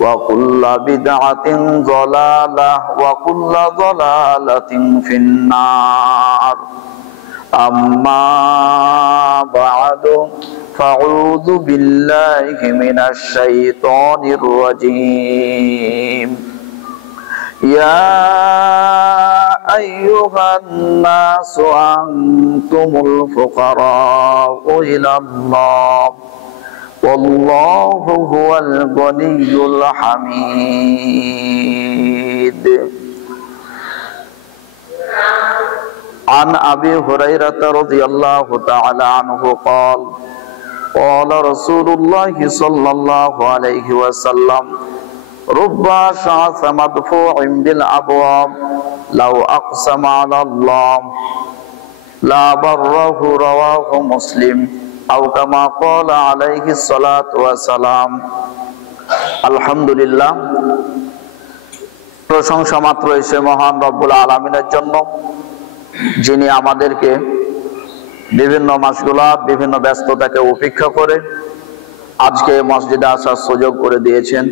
وكل بدعة ضلالة وكل ضلالة في النار أما بعد فأعوذ بالله من الشيطان الرجيم يا أيها الناس أنتم الفقراء إلى الله والله هو الغني الحميد عن أبي هريرة رضي الله تعالى عنه قال قال رسول الله صلى الله عليه وسلم رب شعث مدفوع بالأبواب لو أقسم على الله لا بره رواه مسلم أو كما قال عليه الصلاة والسلام আলহামদুলিল্লাহ প্রশংসা মাত্র এসে মহান রব্বুল আলামিনের জন্য যিনি আমাদেরকে বিভিন্ন মাশগুলাত বিভিন্ন ব্যস্ততাকে উপেক্ষা করে আজকে মসজিদে আসার সুযোগ করে দিয়েছেন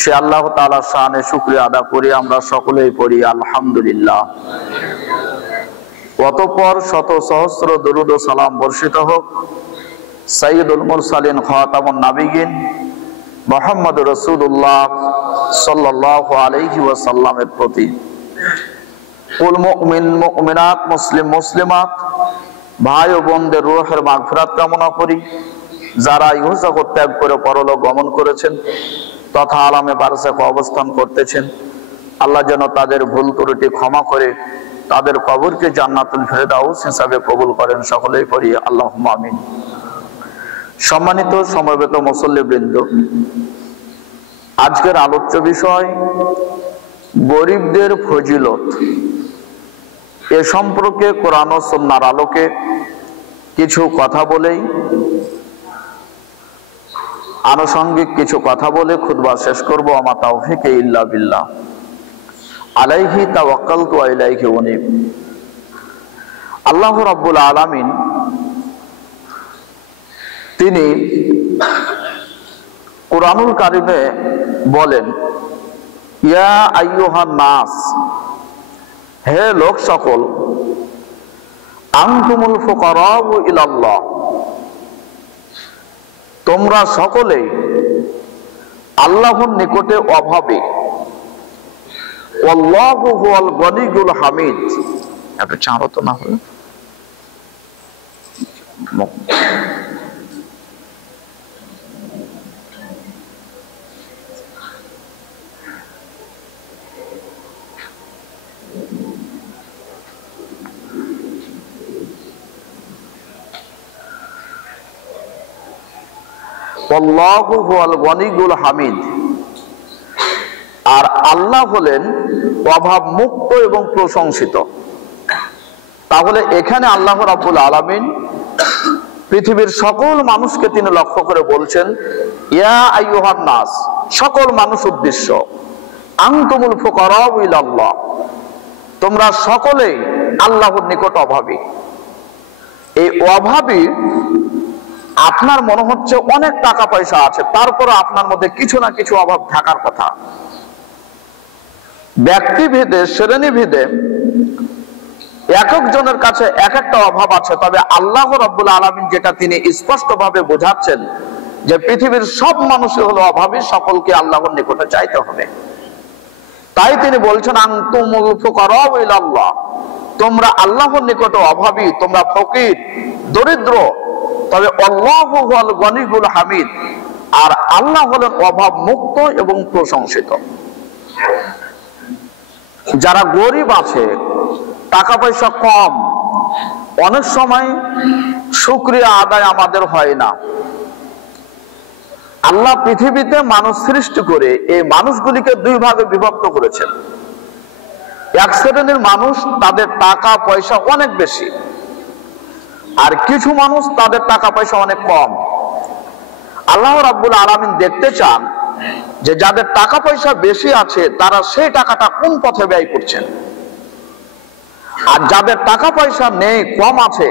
সে আল্লাহ তাআলার শানে শুকরিয়া আদা করি আমরা সকলেই পড়ি আলহামদুলিল্লাহ অতঃপর শত সহস্র দরুদ ও সালাম বর্ষিত হোক সাইয়্যিদুল মুরসালিন খাতামুন নাবিয়িন মুহাম্মদুর রাসূলুল্লাহ সাল্লাল্লাহু আলাইহি ওয়াসাল্লামের প্রতি কুল মুমিন মুমিনাত মুসলিম মুসলিমাত ভাই ও বোনদের রূহের মাগফিরাত কামনা করি যারা ইহজগৎ ত্যাগ করে পরলোক গমন করেছেন তথা আলামে বারজাখে অবস্থান করতেছেন আল্লাহ যেন তাদের ভুল ত্রুটি ক্ষমা করে তাদের কবরকে জান্নাতুল ফেরদাউস হিসাবে কবুল করেন সকলেই পড়ি আল্লাহুম্মা আমিন সম্মানিত সমবেত মুসল্লিবৃন্দ আজকের আলোচ্য বিষয় গরিবদের ফজিলত এ সম্পর্কে কোরআন ও সুন্নাহর আলোকে কিছু কথা বলেই আনুষঙ্গিক কিছু কথা বলে খুতবা শেষ করব আমা তাওফিকে ইল্লা বিল্লাহ আলাইহি তাওয়াক্কালতু ওয়া ইলাইহি উনীব আল্লাহ রাব্বুল আলামিন তিনি কোরআনুল কারিমে বলেন ইয়া আইয়ুহান নাস হে লোক সকল আনতুমুল ফুকারাউ ইলাল্লাহ তোমরা সকলেই আল্লাহর নিকটে অভাবী আল্লাহু হুয়াল গনিয়ুল হামিদ এত চাঁড় তো না হলো আল্লাহু হুয়াল গনিয়ুল হামিদ আর আল্লাহ হলেন অভাব মুক্ত এবং প্রশংসিত তাহলে এখানে আল্লাহ রাব্বুল আলামিন পৃথিবীর সকল মানুষকে তিনি লক্ষ্য করে বলছেন ইয়া আইয়ুহান নাস সকল মানুষ উদ্দেশ্য আনতুমুল ফুকারাউ ইলাল্লাহ তোমরা সকলেই আল্লাহর নিকট অভাবী এই অভাবী আপনার মনে হচ্ছে অনেক টাকা পয়সা আছে তারপরে আপনার মধ্যে কিছু না কিছু অভাব থাকার কথা ব্যক্তিভেদে শ্রেণীভেদে এক একজনের কাছে এক একটা অভাব আছে তবে আল্লাহ রাব্বুল আলামিন যেটা তিনি স্পষ্টভাবে বোঝাচ্ছেন যে পৃথিবীর সব মানুষই হলো অভাবী সকলকে আল্লাহর নিকটে চাইতে হবে তাই তিনি বলছেন আনতুমুল ফুকারাউ ইলাল্লাহ তোমরা আল্লাহর নিকটে অভাবী তোমরা ফকির দরিদ্র তবে আল্লাহু হুয়াল গনিয়ুল হামিদ আর আল্লাহ হলেন অভাব মুক্ত এবং প্রশংসিত যারা গরিব আছে টাকা পয়সা কম অনেক সময় শুকরিয়া আদায় আমাদের হয় না আল্লাহ পৃথিবীতে মানুষ সৃষ্টি করে এই মানুষগুলিকে দুই ভাগে বিভক্ত করেছেন এক শ্রেণীর মানুষ তাদের টাকা পয়সা অনেক বেশি আর কিছু মানুষ তাদের টাকা পয়সা অনেক কম আল্লাহ রাব্বুল আলামিন দেখতে চান যে যাদের টাকা পয়সা বেশি আছে তারা সেই টাকাটা কোন পথে ব্যয় করছেন আর যাদের টাকা পয়সা নেই কম আছে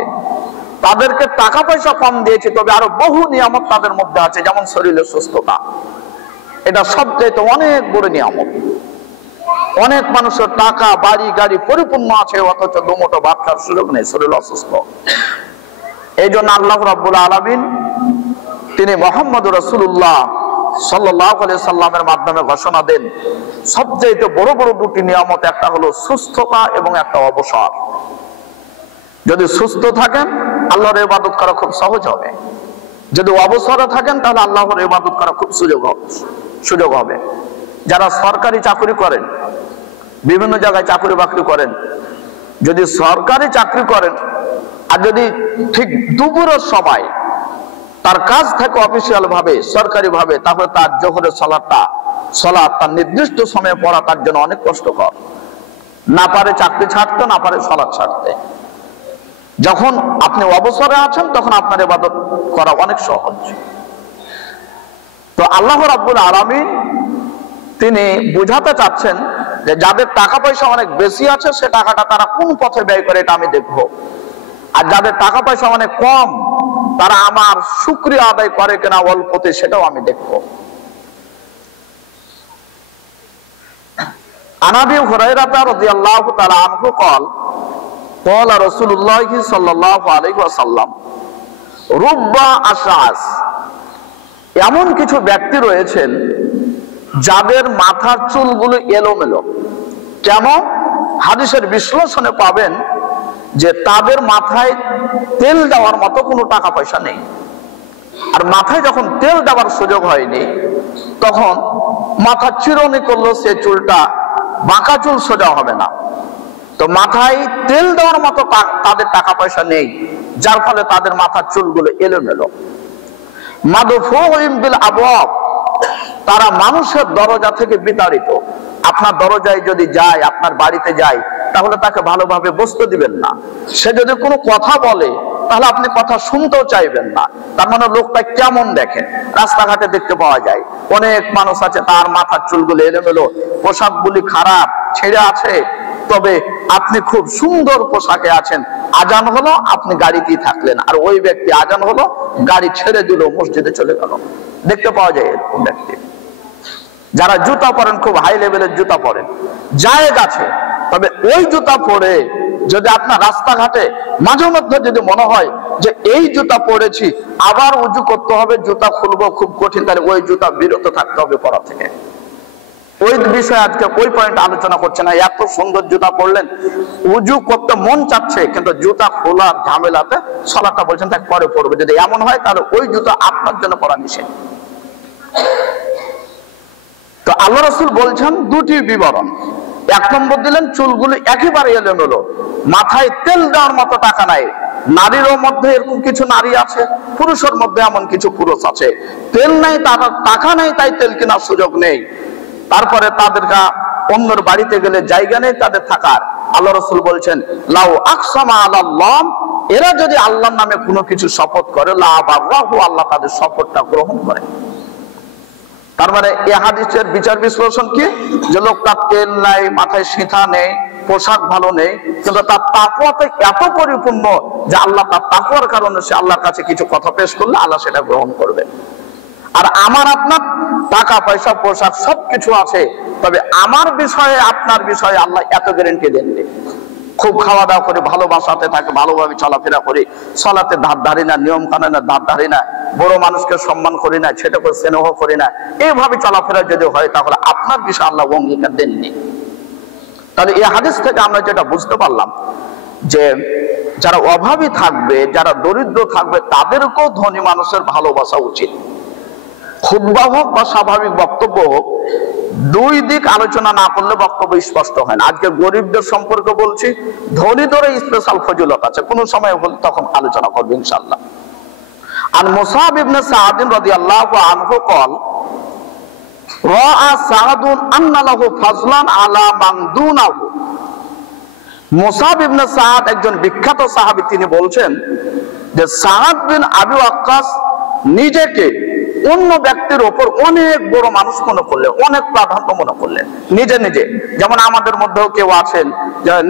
তাদেরকে টাকা পয়সা কম দিয়েছে তবে আরো বহু নিয়ামত তাদের মধ্যে আছে যেমন শরীরের সুস্থতা এটা সবচেয়ে অনেক বড় নিয়ামত। অনেক মানুষের টাকা বাড়ি গাড়ি পরিপূর্ণ আছে, অথচ দুমুঠো ভাত খাওয়ার সুযোগ নেই, শরীর অসুস্থ। এই জন্য আল্লাহ রাব্বুল আলামিন তিনি মুহাম্মদ রাসূলুল্লাহ সাল্লাল্লাহু আলাইহি সাল্লামের মাধ্যমে ঘোষণা দেন, সবচেয়ে বড় বড় দুটি নিয়ামত, একটা হলো সুস্থতা এবং একটা অবসর। যদি সুস্থ থাকেন আল্লাহর ইবাদত করা খুব সহজ হবে, যদি অবসরে থাকেন তাহলে আল্লাহর ইবাদত করা খুব সুযোগ হবে। যারা সরকারি চাকরি করেন, বিভিন্ন জায়গায় চাকরি বাকরি করেন, যদি সরকারি চাকরি করেন আর যদি ঠিক দুপুরের সময় তার কাজ থাকে অফিসিয়াল ভাবে, সরকারি ভাবে, তাহলে তার জোহরের সালাত তার নির্দিষ্ট সময়ে পড়া তার জন্য অনেক কষ্টকর। না পারে চাকরি ছাড়তে, না পারে সালাত ছাড়তে। যখন আপনি অবসরে আছেন তখন আপনার ইবাদত করা অনেক সহজ। তো আল্লাহ রাব্বুল আলামিন তিনি বুঝাতে চাচ্ছেন যে যাদের টাকা পয়সা অনেক বেশি আছে সে টাকাটা তারা কোন পথে ব্যয় করে এটা আমি দেখবো, আর যাদের টাকা পয়সা অনেক কম তারা আমার শুকরিয়া আদায় করে কিনা অল্পতে সেটাও আমি দেখবো। আন আবি হুরায়রা রাদিয়াল্লাহু তাআলা আনহু قال قال رسول الله صلى الله عليه وسلم رب أشعث, এমন কিছু ব্যক্তি রয়েছেন যাদের মাথার চুলগুলো এলোমেলো। কেমন? হাদিসের বিশ্লেষণে পাবেন যে তাদের মাথায় তেল দেওয়ার মতো কোনো টাকা পয়সা নেই, আর মাথায় যখন তেল দেওয়ার সুযোগ হয়নি তখন মাথা চিরুনি করলো সে চুলটা বাঁকা চুল সোজা হবে না। তো মাথায় তেল দেওয়ার মতো তাদের টাকা পয়সা নেই, যার ফলে তাদের মাথার চুলগুলো এলোমেলো। মাদফুউম বিল আবওয়াব, তারা মানুষের দরজা থেকে বিতাড়িত। আপনার দরজায় যদি যায়, আপনার বাড়িতে যায়, তাহলে তাকে ভালোভাবে বসতে দিবেন না। সে যদি কোনো কথা বলে তাহলে আপনি কথা শুনতেও চাইবেন না। তার মানে লোকটা কেমন দেখেন, রাস্তাঘাটে দেখতে পাওয়া যায় অনেক মানুষ আছে তার মাথার চুলগুলো এলোমেলো, পোশাকগুলি খারাপ ছেড়ে আছে, তবে আপনি খুব সুন্দর পোশাকে আছেন। আজান হলো আপনি গাড়িতেই থাকলেন, আর ওই ব্যক্তি আজান হলো গাড়ি ছেড়ে দিল, মসজিদে চলে গেল। দেখতে পাওয়া যায় এরকম ব্যক্তি। যারা জুতা পরেন, খুব হাই লেভেলের জুতা পরেন, জায়েজ আছে, তবে ওই জুতা পরে যদি আপনার রাস্তাঘাটে মাঝে মধ্যে যদি মনে হয় যে এই জুতা পরেছি আবার উজু করতে হবে, জুতা খুলবো খুব কঠিন, তাহলে ওই জুতা বিরত থাকতে হবে পরা থেকে। ওই বিষয়ে আজকে ওই পয়েন্ট আলোচনা করছে না। এত সুন্দর জুতা পরলেন, উজু করতে মন চাচ্ছে কিন্তু জুতা খোলার ঝামেলাতে সালাতটা বলছেন তাকে পরে পড়বে। যদি এমন হয় তাহলে ওই জুতা আপনার জন্য পরা নিষেধ। তো আল্লাহ রাসূল বলছেন দুটি বিবরণ। এক নম্বর দিলেন চুলগুলো একেবারে এলোমেলো, মাথায় তেল দেওয়ার মতো টাকা নাই। নারীরও মধ্যে এরকম কিছু নারী আছে, পুরুষের মধ্যে এমন কিছু পুরুষ আছে তেল নাই, তার টাকা নেই, তাই তেল কেনার সুযোগ নেই। তারপরে তাদের অন্যের বাড়িতে গেলে জায়গা নেই তাদের থাকার। আল্লাহ রাসূল বলছেন লাউ আকসামা আলাল্লাহ, এরা যদি আল্লাহর নামে কোনো কিছু শপথ করে, লা বাররাহু, আল্লাহ তাদের শপথটা গ্রহণ করে। তার মানে এই হাদিসের বিচার বিশ্লেষণ কি, যে লোকটা তেল নাই, মাথায় সিঁথা নেই, পোশাক ভালো নেই, কিন্তু তার তাকওয়াতে এত পরিপূর্ণ যে আল্লাহ তার তাকওয়ার কারণে সে আল্লাহর কাছে কিছু কথা পেশ করলে আল্লাহ সেটা গ্রহণ করবে। আর আমার আপনার টাকা পয়সা পোশাক সবকিছু আছে, তবে আমার বিষয়ে আপনার বিষয়ে আল্লাহ এত গ্যারান্টি দেননি। খুব খাওয়া দাওয়া করে, ভালোবাসাতে থাকে, ভালোভাবে চলাফেরা করি, সালাতে ধার ধারি না, নিয়ম কানুনের ধার ধারি না, বড় মানুষকে সম্মান করি না, ছেলেকে স্নেহ করি না, এইভাবে চলাফেরা যদি হয় তাহলে আপনার বিষয়ে আল্লাহ অঙ্গীকার দেননি। তাহলে এই হাদিস থেকে আমরা যেটা বুঝতে পারলাম যে যারা অভাবী থাকবে, যারা দরিদ্র থাকবে, তাদেরকেও ধনী মানুষের ভালোবাসা উচিত। খুতবা হোক বা স্বাভাবিক বক্তব্য হোক, দুই দিক আলোচনা না করলে বক্তব্য স্পষ্ট হয় না। আজকে গরিবদের সম্পর্কে বলছি, ধনীদের স্পেশাল ফজিলত আছে, কোন সময় হলে তখন আলোচনা করবে ইনশাআল্লাহ। আন মুসাব ইবনে সাদ রাদিয়াল্লাহু আনহু قال রাআ সাদুন আন্না লাহু ফাজলান আলা মান দুনাহু। মুসাব ইবনে সাদ একজন বিখ্যাত সাহাবী, তিনি বলছেন যে সাদ বিন আবি ওয়াক্কাস নিজেকে অন্য ব্যক্তির উপর অনেক বড় মানুষ মনে করলেন, অনেক প্রাধান্য মনে করলেন নিজে নিজে। যেমন আমাদের মধ্যেও কেউ আছেন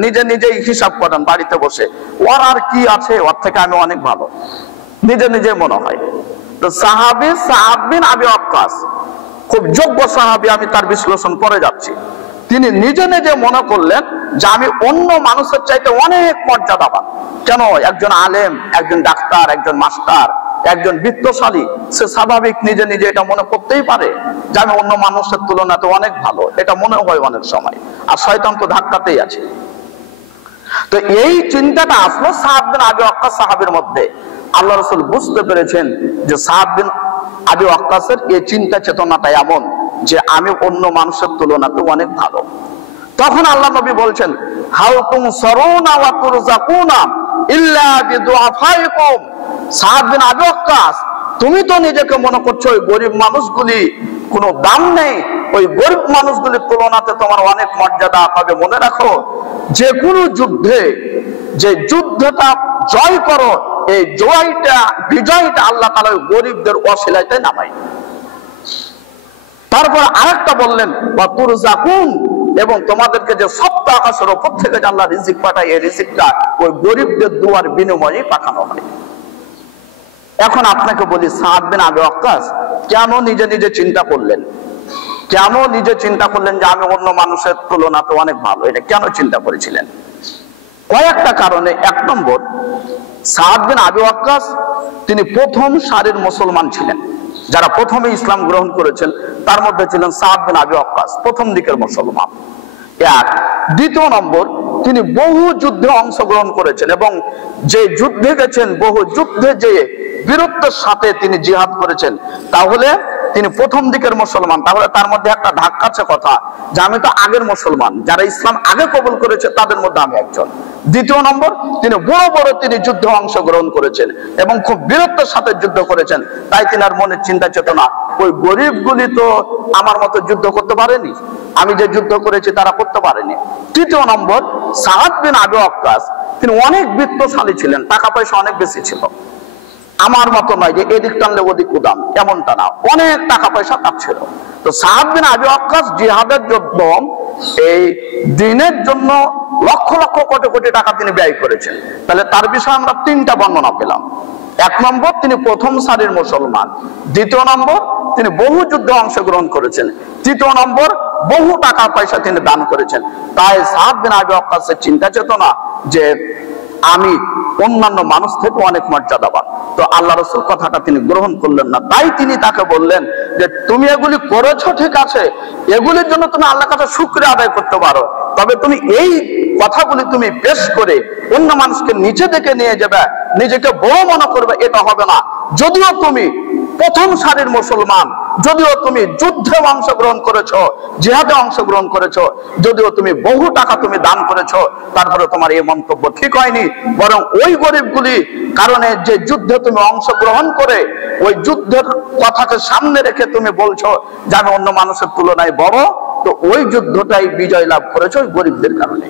নিজে নিজেই হিসাব করেন বাড়িতে বসে, ওর আর কি আছে, ওর থেকে আমি অনেক ভালো, নিজে নিজে মনে হয়। তো সাহাবী সাদ বিন আবি ওয়াক্কাস খুব যোগ্য সাহাবী, আমি তার বিশ্লেষণ করে যাচ্ছি। তিনি নিজে নিজে মনে করলেন যে আমি অন্য মানুষের চাইতে অনেক মর্যাদাবান। কেন? একজন আলেম, একজন ডাক্তার, একজন মাস্টার, একজন বিত্তশালী, সে স্বাভাবিক নিজে নিজে এটা মনে করতেই পারে যে আমি অন্য মানুষের তুলনাতে অনেক ভালো। এটা মনে হয় অনেক সময়, আর শয়তান তো ধাক্কাতেই আছে। তো এই চিন্তাটা আসলো সাদ বিন আবি ওয়াক্কাস সাহাবীর মধ্যে। আল্লাহ রাসূল বুঝতে পেরেছেন যে সাদ বিন আবি ওয়াক্কাসের এই চিন্তা চেতনাটা এমন যে আমি অন্য মানুষের তুলনাতে অনেক ভালো। তখন আল্লাহ নবী বলছেন, হাল তুনসারুনা ওয়া তুরযাকুনা ইল্লা বিদুআফাইকুম। সাদ বিন আবি ওয়াক্কাস, তুমি তো নিজেকে মনে করছো ওই গরিব মানুষগুলি কোনো দাম নেই, ওই গরিব মানুষগুলির তুলনাতে তোমার অনেক মর্যাদা পাবে। মনে রাখো, যে কোনো যুদ্ধে যে যুদ্ধটা জয় করো, এই বিজয়টা আল্লাহ তাআলা ওই গরিবদের ওসিলাতে নামায়। তারপর আরেকটা বললেন, ওয়া তুরযাকুন, এবং তোমাদেরকে যে সপ্তাহ আকাশের উপর থেকে আল্লাহ রিজিক পাঠায়, এই রিজিকটা ওই গরিবদের দুয়ার বিনিময়ে পাঠানো হয়। এখন আপনাকে বলি, সাদ বিন আবি ওয়াক্কাস কেন নিজে নিজে চিন্তা করলেন? কেন নিজে চিন্তা করলেন যে আমি অন্য মানুষের তুলনাতে অনেক ভালো? এটা কেন চিন্তা করেছিলেন? কয়েকটা কারণে। এক নম্বর, সাদ বিন আবি ওয়াক্কাস তিনি প্রথম সারির মুসলমান ছিলেন। যারা প্রথমে ইসলাম গ্রহণ করেছেন তার মধ্যে ছিলেন সাদ বিন আবি ওয়াক্কাস, প্রথম দিকের মুসলমান। এক। দ্বিতীয় নম্বর, তিনি বহু যুদ্ধে অংশগ্রহণ করেছেন, এবং যে যুদ্ধে গেছেন, বহু যুদ্ধে যে বীরত্বের সাথে তিনি জিহাদ করেছেন। তাহলে তিনি প্রথম দিকের মুসলমান, তাহলে তার মধ্যে একটা ধাক্কাচ্ছে কথা যে আমি তো আগের মুসলমান, যারা ইসলাম আগে কবুল করেছে তাদের মধ্যে আমি একজন। দ্বিতীয় নম্বর, তিনি বড় বড় তিনি যুদ্ধে অংশগ্রহণ করেছেন এবং খুব বীরত্বের সাথে যুদ্ধ করেছেন। তাই তিনার মনের চিন্তা চেতনা, ওই গরিবগুলি তো আমার মতো যুদ্ধ করতে পারেনি, আমি যে যুদ্ধ করেছি তারা করতে পারেনি। তৃতীয় নম্বর, সাদ বিন আবি ওয়াক্কাস তিনি অনেক বিত্তশালী ছিলেন, টাকা পয়সা অনেক বেশি ছিল। আমার মতো নয় যে এদিক টানলে ওদিক উদাম, এমনটা না, অনেক টাকা পয়সা তার ছিল। তো সাদ বিন আবি ওয়াক্কাস জিহাদের জন্য, এই দিনের জন্য লক্ষ লক্ষ কোটি কোটি টাকা তিনি ব্যয় করেছেন। তাহলে তার বিষয়ে আমরা তিনটা বর্ণনা পেলাম। এক নম্বর, তিনি প্রথম সারির মুসলমান। দ্বিতীয় নম্বর, তিনি বহু যুদ্ধে অংশগ্রহণ করেছেন। তৃতীয় নম্বর, বহু টাকা পয়সা তিনি দান করেছেন। তাই সাদ বিন আবি ওয়াক্কাসের চিন্তা চেতনা যে আমি অন্যান্য মানুষ থেকে অনেক মর্যাদাবান। তো আল্লাহ রাসূল কথাটা তিনি গ্রহণ করলেন না। তাই তিনি তাকে বললেন যে তুমি এগুলি করেছো ঠিক আছে, এগুলির জন্য তুমি আল্লাহর কাছে শুকরিয়া আদায় করতে পারো, তবে তুমি এই কথাগুলি তুমি পেশ করে অন্য মানুষকে নিচে দেখে নিয়ে যাবে, নিজেকে বড় মনে করবে, এটা হবে না। যদিও তুমি প্রথম সারির মুসলমান, যদিও তুমি যুদ্ধে অংশগ্রহণ করেছো, জিহাদে অংশগ্রহণ করেছো, যদিও তুমি বহু টাকা তুমি দান করেছো, তারপরে তোমার এই মন্তব্য ঠিক হয়নি। বরং ওই গরিবগুলি কারণে যে যুদ্ধে তুমি অংশগ্রহণ করে ওই যুদ্ধের কথাকে সামনে রেখে তুমি বলছো যে আমি অন্য মানুষের তুলনায় বড়, তো ওই যুদ্ধটাই বিজয় লাভ করেছো ওই গরিবদের কারণে।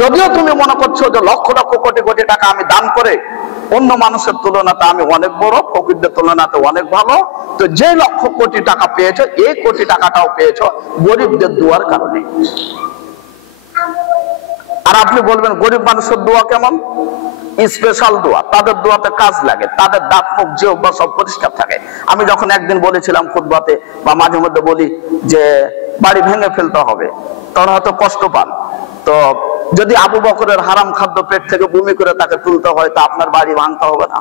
যদিও তুমি মনে করছো যে লক্ষ লক্ষ কোটি কোটি টাকা আমি দান করে অন্য মানুষের তুলনাতে আমি অনেক বড়, ফকিরদের তুলনাতে অনেক ভালো, তো যে লক্ষ কোটি টাকা পেয়েছো, এই কোটি টাকাটাও পেয়েছো গরিবদের দোয়ার কারণে। আর আপনি বলবেন গরিব মানুষের দোয়া কেমন? স্পেশাল দোয়া, তাদের দোয়াতে কাজ লাগে, তাদের দাঁত মুখ জিহ্বা সব পরিষ্কার থাকে। আমি যখন একদিন বলেছিলাম খুতবাতে, বা মাঝে মধ্যে বলি যে বাড়ি ভেঙে ফেলতে হবে, তখন হয়তো কষ্ট পান। তো যদি আবু বকরের হারাম খাদ্য পেট থেকে বমি করে তাকে তুলতে হয়, তা আপনার বাড়ি ভাঙতে হবে না?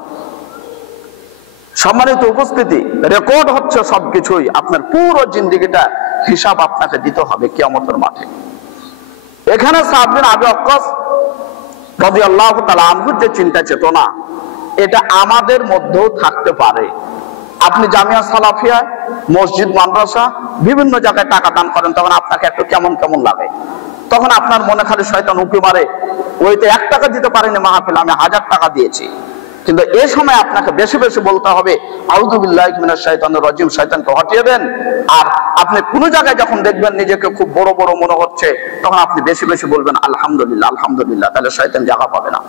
সম্মানিত উপস্থিতি, রেকর্ড হচ্ছে সবকিছুই, আপনার পুরো জিন্দেগিটা হিসাব আপনাকে দিতে হবে কিয়ামতের মাঠে। এখানে সাদ বিন আবি ওয়াক্কাস রাদিয়াল্লাহু তাআলা আনহুর যে চিন্তা চেতনা, এটা আমাদের মধ্যেও থাকতে পারে। আপনি জামিয়া সালাফিয়া, মসজিদ, মাদ্রাসা, বিভিন্ন জায়গায় টাকা দান করেন, তখন আপনাকে একটু কেমন কেমন লাগে। তখন আপনার মনে খালি শয়তান উঁকি মারে, ওই তো 1 টাকা দিতে পারিনি মাহফিল, আমি 1000 টাকা দিয়েছি। কিন্তু এই সময় আপনাকে বেশি বেশি বলতে হবে আউযু বিল্লাহি মিনাশ শাইতানির রাজিম, শয়তানকে হটিয়ে দেন। আর আপনি কোন জায়গায় যখন দেখবেন নিজেকে খুব বড় বড় মনে হচ্ছে, তখন আপনি বেশি বেশি বলবেন আলহামদুলিল্লাহ আলহামদুলিল্লাহ, তাহলে শয়তান জায়গা পাবে না।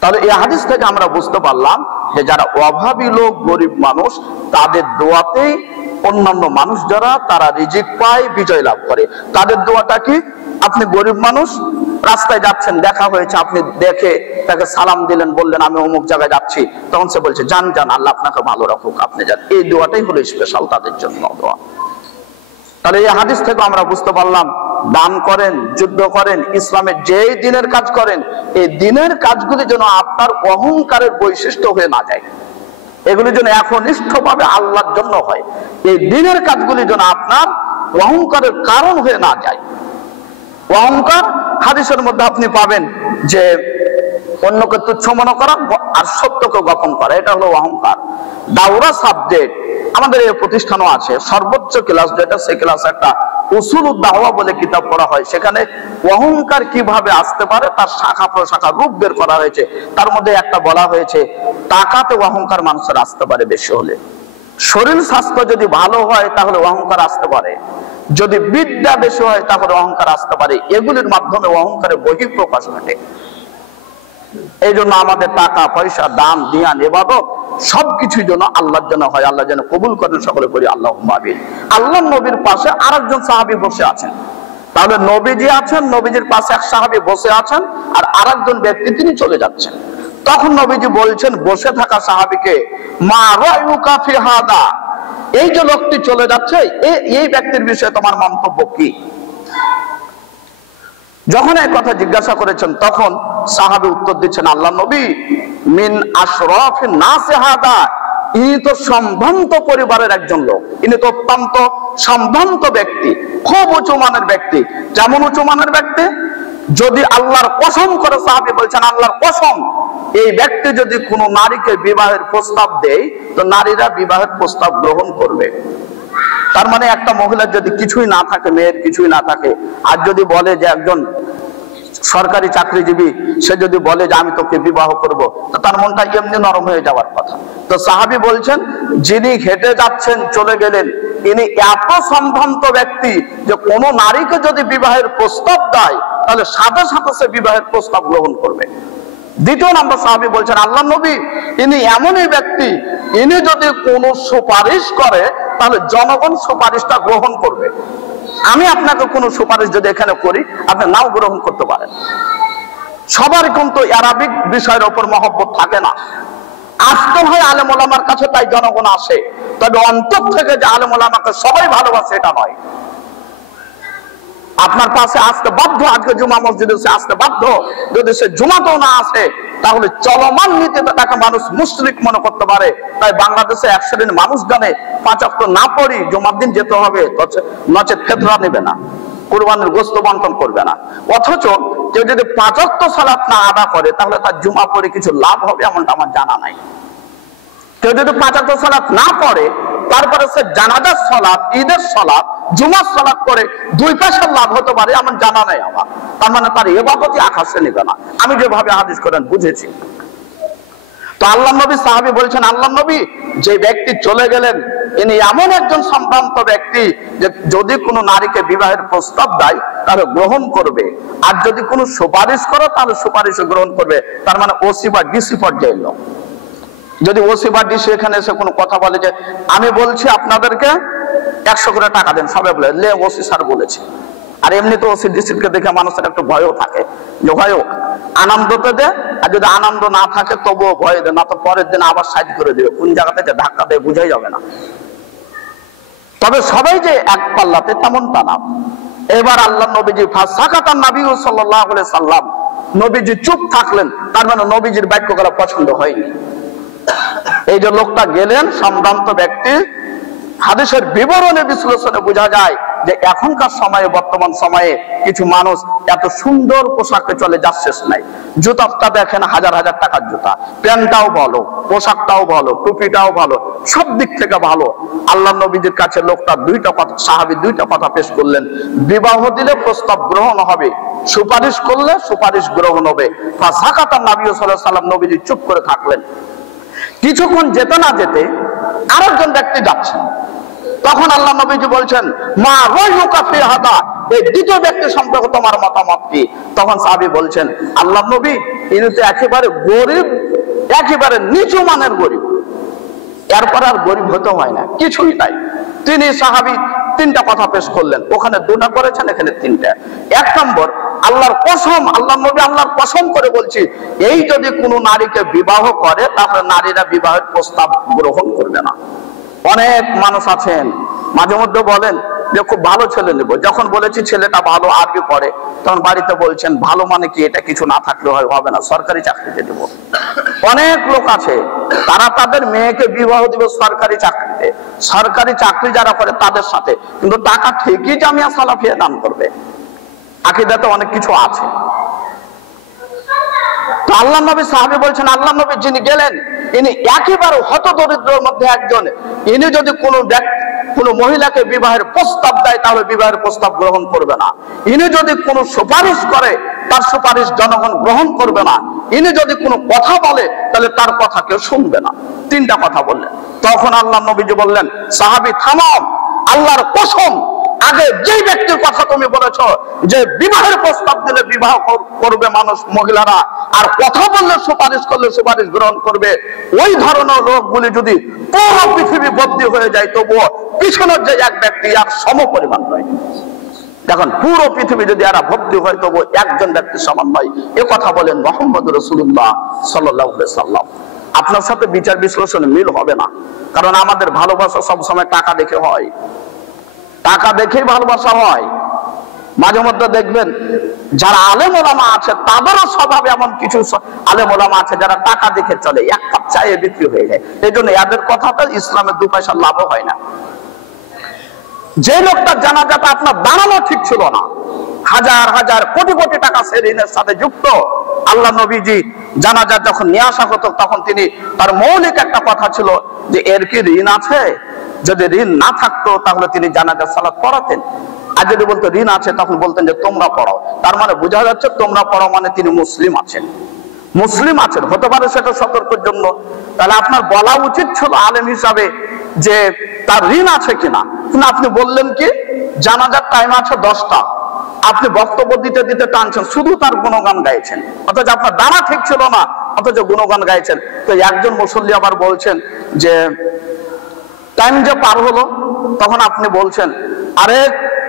তাহলে এই হাদিস থেকে আমরা বুঝতে পারলাম যে যারা অভাবী লোক, গরিব মানুষ, তাদের দোয়াতেই অন্যান্য মানুষ যারা তারা রিজিক পায়, বিজয় লাভ করে। তাদের দোয়াটা কি? আপনি গরিব মানুষ, রাস্তায় যাচ্ছেন, দেখা হয়েছে, আপনি দেখে তাকে সালাম দিলেন, বললেন আমি অমুক জায়গায় যাচ্ছি, তখন সে বলছে যান যান, আল্লাহ আপনাকে ভালো রাখুক, আপনি যান। এই দোয়াটাই হলো স্পেশাল তাদের জন্য দোয়া। তাহলে এই হাদিস থেকে আমরা বুঝতে পারলাম, দান করেন, যুদ্ধ করেন, ইসলামের যেই দিনের কাজ করেন, এই দিনের কাজগুলি যেন আপনার অহংকারের বৈশিষ্ট্য হয়ে না যায়, এগুলি যেন একনিষ্ঠভাবে আল্লাহর জন্য হয়। এই দিনের কাজগুলি যেন আপনার অহংকারের কারণ হয়ে না যায়। অহংকার হাদিসের মধ্যে আপনি পাবেন যে অন্যকে তুচ্ছ মনে করা আর সত্যকে গোপন করা, এটা হলো অহংকার। দাওরা সাবজেক্ট আমাদের এই প্রতিষ্ঠানও আছে, সর্বোচ্চ ক্লাস যেটা, সেই ক্লাস একটা উসুলুদ দাওয়া বলে কিতাব পড়া হয়, সেখানে অহংকার কিভাবে আসতে পারে তার শাখা প্রশাখা রূপ বের করা হয়েছে। তার মধ্যে একটা বলা হয়েছে, টাকাতে অহংকার মানুষের আসতে পারে বেশি হলে, শরীর স্বাস্থ্য যদি ভালো হয় তাহলে অহংকার আসতে পারে, যদি বিদ্যা বেশি হয় তাহলে অহংকার আসতে পারে, এগুলির মাধ্যমে অহংকারের বহিঃপ্রকাশ ঘটে। এই জন্য আমাদের টাকা পয়সা, দান দিয়ান, ইবাদত সবকিছুই যেন আল্লাহর জন্য হয়, আল্লাহ যেন কবুল করেন, সকলে করি আল্লাহুম্মা আমিন। আল্লাহর নবীর পাশে আরেকজন সাহাবী বসে আছেন, তাহলে নবীজি আছেন, নবীজির পাশে এক সাহাবী বসে আছেন, আর আরেকজন ব্যক্তি তিনি চলে যাচ্ছেন। তখন নবীজি বলছেন বসে থাকা সাহাবীকে, মা রায়ুকা ফি হাদা, এই যে লোকটি চলে যাচ্ছে, এই ব্যক্তির বিষয়ে তোমার মন্তব্য কি? যখন এই কথা জিজ্ঞাসা করেছেন, তখন সাহাবী উত্তর দিচ্ছেন, আল্লাহ নবী, মিন আশরাফিন নাস হাদা, ইনি তো সম্ভ্রান্ত পরিবারের একজন লোক, ইনি তো অত্যন্ত সম্ভ্রান্ত ব্যক্তি, খুব উঁচু মানের ব্যক্তি। যেমন উঁচু মানের ব্যক্তি, যদি আল্লাহর কসম করে, সাহাবী বলছেন আল্লাহর কসম, এই ব্যক্তি যদি কোনো নারীকে বিবাহের প্রস্তাব দেয়, তো নারীরা বিবাহের প্রস্তাব গ্রহণ করবে। তার মানে একটা মহিলার যদি কিছুই না থাকে, মেয়ের কিছুই না থাকে, আর যদি বলে যে একজন সরকারি চাকরিজীবী, সে যদি বলে যে আমি তোকে বিবাহ করব, তো তার মনটা এমনি নরম হয়ে যাওয়ার কথা। তো সাহাবী বলছেন, যিনি হেঁটে যাচ্ছেন, চলে গেলেন, ইনি এত সম্ভ্রান্ত ব্যক্তি যে কোনো নারীকে যদি বিবাহের প্রস্তাব দেয়, তাহলে সাথে সাথে সে বিবাহের প্রস্তাব গ্রহণ করবে। দ্বিতীয় নম্বর সাহাবী বলছেন, আল্লাহ নবী, ইনি এমনই ব্যক্তি, ইনি যদি কোনো সুপারিশ করে, তাহলে জনগণ সুপারিশটা গ্রহণ করবে। আমি আপনাকে কোনো সুপারিশ যদি এখানে করি, আপনি নাও গ্রহণ করতে পারেন। সবার কিন্তু আরবিক বিষয়ের উপর মহব্বত থাকে না, আসতে হয় আলেম ওলামার কাছে, তাই জনগণ আসে। তবে অন্তর থেকে যে আলেম ওলামাকে সবাই ভালোবাসে এটা নয়। আপনার পাশে আসতে বাধ্য, আজকে জুমা মসজিদে সে আসতে বাধ্য, যদি সে জুমাতেও না আসে, তাহলে চলমান নীতিতে তাকে মানুষ মুশরিক মনে করতে পারে। তাই বাংলাদেশে এক শ্রেণীর মানুষ জানে 5 ওয়াক্ত না পড়ি জুমার দিন যেতে হবে, নচেত ফিতরা নেবে না, কুরবানির গোশত বন্টন করবে না। অথচ কেউ যদি 5 ওয়াক্ত সালাত না আদা করে, তাহলে তার জুমা পড়ে কিছু লাভ হবে এমনটা আমার জানা নাই। কেউ যদি 5 ওয়াক্ত সালাত না পড়ে, তারপরে সে জানাজার সালাত, ঈদের সালাত, জুমার সালাত করে 2 পয়সার লাভ হতে পারে এমন জানা নাই আমার। তার মানে তার ইবাদতই আকাশে নেবে না, আমি যেভাবে হাদিস করেন বুঝেছি। তো আল্লাহ নবী, সাহাবী বলছেন, আল্লাহ নবী, যে ব্যক্তি চলে গেলেন, ইনি এমন একজন সম্ভ্রান্ত ব্যক্তি যে যদি কোনো নারীকে বিবাহের প্রস্তাব দেয় তাহলে গ্রহণ করবে, আর যদি কোনো সুপারিশ করে তাহলে সুপারিশও গ্রহণ করবে। তার মানে ওসি বা ডিসি পর্যায়ের লোক। যদি ওসি বা ডিসি এখানে এসে কোনো কথা বলে যে আমি বলছি আপনাদেরকে 100 করে টাকা দেন, সবাই বলে লে ওসি স্যার বলেছে। আর এমনি তো ওসি ডিসিকে দেখে মানুষের একটা ভয়ও থাকে, যে ভয়ও আনন্দতে দে, আর যদি আনন্দ না থাকে তবুও ভয় দে, না তো পরের দিন আবার সাইড করে দেবে, কোন জায়গা থেকে ধাক্কা দেয় বুঝাই যাবে না। তবে সবাই যে এক পাল্লাতে তেমনটা না। এবার আল্লাহ নবীজি ফাসাকাতান নবী সাল্লাল্লাহু আলাইহি সাল্লাম, নবীজি চুপ থাকলেন, তার মানে নবীজির বাক্যগুলো পছন্দ হয়নি। এই যে লোকটা গেলেন, সম্ভ্রান্ত ব্যক্তি, হাদিসের বিবরণে বিশ্লেষণে বোঝা যায় যে এখনকার সময়ে, বর্তমান সময়ে কিছু মানুষ এত সুন্দর পোশাকে চলে যার শেষ নাই। জুতাটা দেখেন 1000 টাকার জুতা, প্যান্টটাও ভালো, পোশাকটাও ভালো, টুপিটাও ভালো, সব দিক থেকে ভালো। আল্লাহ নবীজির কাছে লোকটা 2টা কথা, সাহাবী 2টা কথা পেশ করলেন, বিবাহ দিলে প্রস্তাব গ্রহণ হবে, সুপারিশ করলে সুপারিশ গ্রহণ হবে। ফাসাকাতান নবী সাল্লাল্লাহু আলাইহি সাল্লাম, নবীজি চুপ করে থাকলেন। কিছুক্ষণ যেতে না যেতে আরেকজন ব্যক্তি যাচ্ছেন, তখন আল্লাহ নবীজি বলছেন, মা রায়ুকা ফি হাদা, এই দ্বিতীয় ব্যক্তি সম্পর্কে তোমার মতামত কি? তখন সাহাবী বলছেন, আল্লাহ নবী, ইনি তো একেবারে গরিব, একেবারে নিচু মানের গরিব, এরপর আর গরিব হতে হয় না, কিছুই নাই। তিনি সাহাবী 3টা কথা পেশ করলেন, ওখানে 2টা করেছেন, এখানে 3টা। 1 নম্বর, আল্লাহর কসম, আল্লাহ নবী আল্লাহর কসম করে বলছি, এই যদি কোনো নারীকে বিবাহ করে তাহলে নারীরা বিবাহের প্রস্তাব গ্রহণ করবে না। অনেক মানুষ আছেন মাঝে মধ্যে বলেন যে খুব ভালো ছেলে নেব, যখন বলেছি ছেলেটা ভালো আরবি পড়ে তখন বাড়িতে বলছেন ভালো মানে কি, এটা কিছু না থাকলে হবে না, সরকারি চাকরিতে দেব। অনেক লোক আছে তারা তাদের মেয়েকে বিবাহ দিবে সরকারি চাকরিতে, সরকারি চাকরি যারা করে তাদের সাথে, কিন্তু টাকা ঠিকই জামিয়া সালাফিয়া দান করবে। আকীদাতে অনেক কিছু আছে। তো আল্লাহ নবী সাহাবী বলছেন, আল্লাহ নবী যিনি গেলেন ইনি একেবারে হতদরিদ্রের মধ্যে একজন, ইনি যদি কোনো মহিলাকে বিবাহের প্রস্তাব দেয় তাহলে বিবাহের প্রস্তাব গ্রহণ করবে না। ইনি যদি কোনো সুপারিশ করে তার সুপারিশ জনগণ গ্রহণ করবে না। ইনি যদি কোনো কথা বলে তাহলে তার কথা কেউ শুনবে না। তিনটা কথা বললেন। তখন আল্লাহ নবীজি বললেন, সাহাবী থামাও, আল্লাহর কসম, আগে যেই ব্যক্তির কথা তুমি বলেছো যে বিবাহের প্রস্তাব দিলে বিবাহ করবে মানুষ, মহিলারা, আর কথা বললে সুপারিশ করলে সুপারিশ গ্রহণ করবে, ওই ধরনের লোকগুলি যদি পুরো পৃথিবী বদলি হয়ে যায় তবুও পিছনের যে এক ব্যক্তি আর সম পরিমাণ নয়। দেখুন, পুরো পৃথিবী যদি এরা ভর্তি হয় তবু একজন ব্যক্তির সমান নয়। এ কথা বলেন মুহাম্মদ রাসূলুল্লাহ সাল্লাল্লাহু আলাইহি সাল্লাম। আপনার সাথে বিচার বিশ্লেষণে মিল হবে না, কারণ আমাদের ভালোবাসা সবসময় টাকা দেখে হয়, টাকা দেখেই ভালোবাসা হয়। মাঝে মধ্যে দেখবেন যারা আলেম ওলামা আছে তাদেরও স্বভাব এমন, কিছু আলেম ওলামা আছে যারা টাকা দেখে চলে, এক কাপ চায়ে বিক্রি হয়ে যায়। এই জন্য এদের কথাটা ইসলামের 2 পয়সা লাভও হয় না। যে লোকটার জানাজাটা আপনার দাঁড়ানো ঠিক ছিল না, হাজার হাজার কোটি কোটি টাকা সে ঋণের সাথে যুক্ত, আল্লাহ নবীজি জানাজা যখন নিয়ে আসা হতো তখন তিনি, তার মৌলিক একটা কথা ছিল যে এর কি ঋণ আছে, যদি ঋণ না থাকতো তাহলে তিনি জানাজার সালাত পড়াতেন, আর যদি বলতো ঋণ আছে তখন বলতেন যে তোমরা পড়াও। তার মানে বোঝা যাচ্ছে তোমরা পড়াও মানে তিনি মুসলিম আছেন, মুসলিম আছেন, হতে পারে সেটা সতর্কের জন্য। তাহলে আপনার বলা উচিত ছিল আলেম হিসাবে যে তার ঋণ আছে কিনা, কিন্তু আপনি বললেন কি জানাজার টাইম আছে 10টা, আপনি বক্তব্য দিতে দিতে টানছেন, শুধু তার গুণগান গাইছেন, অথচ আপনার দানা ঠিক ছিল না, অথচ গুণগান গাইছেন। তো একজন মুসল্লি আবার বলছেন যে টাইম যে পার হলো, তখন আপনি বলছেন আরে